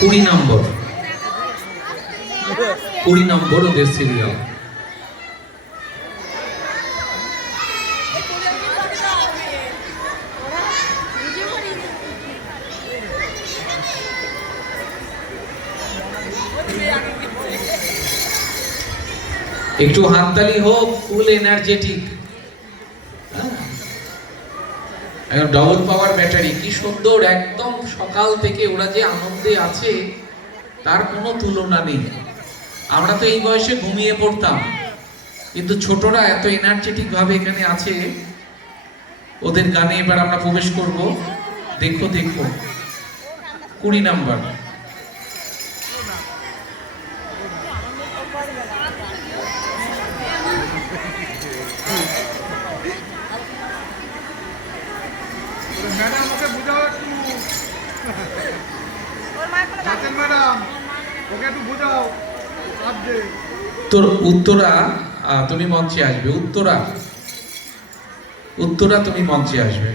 20 নম্বর 20 নম্বর ওদের সিরিয়াল। একটু হাততালি হোক, ফুল এনার্জেটিক, ডবল পাওয়ার ব্যাটারি। কি সুন্দর, একদম সকাল থেকে ওরা যে আনন্দে আছে তার কোনো তুলনা নেই। আমরা তো এই বয়সে ঘুমিয়ে পড়তাম, কিন্তু ছোটরা এত এনার্জেটিক ভাবে এখানে আছে। ওদের গানে এবার আমরা প্রবেশ করব। দেখো দেখো 20 নাম্বার। ম্যাডাম ওকে বুঝাও একটু, ম্যাডাম ওকে একটু বুঝাও। তোর উত্তরা, তুমি মঞ্চে আসবে। উত্তরা, উত্তরা তুমি মঞ্চে আসবে।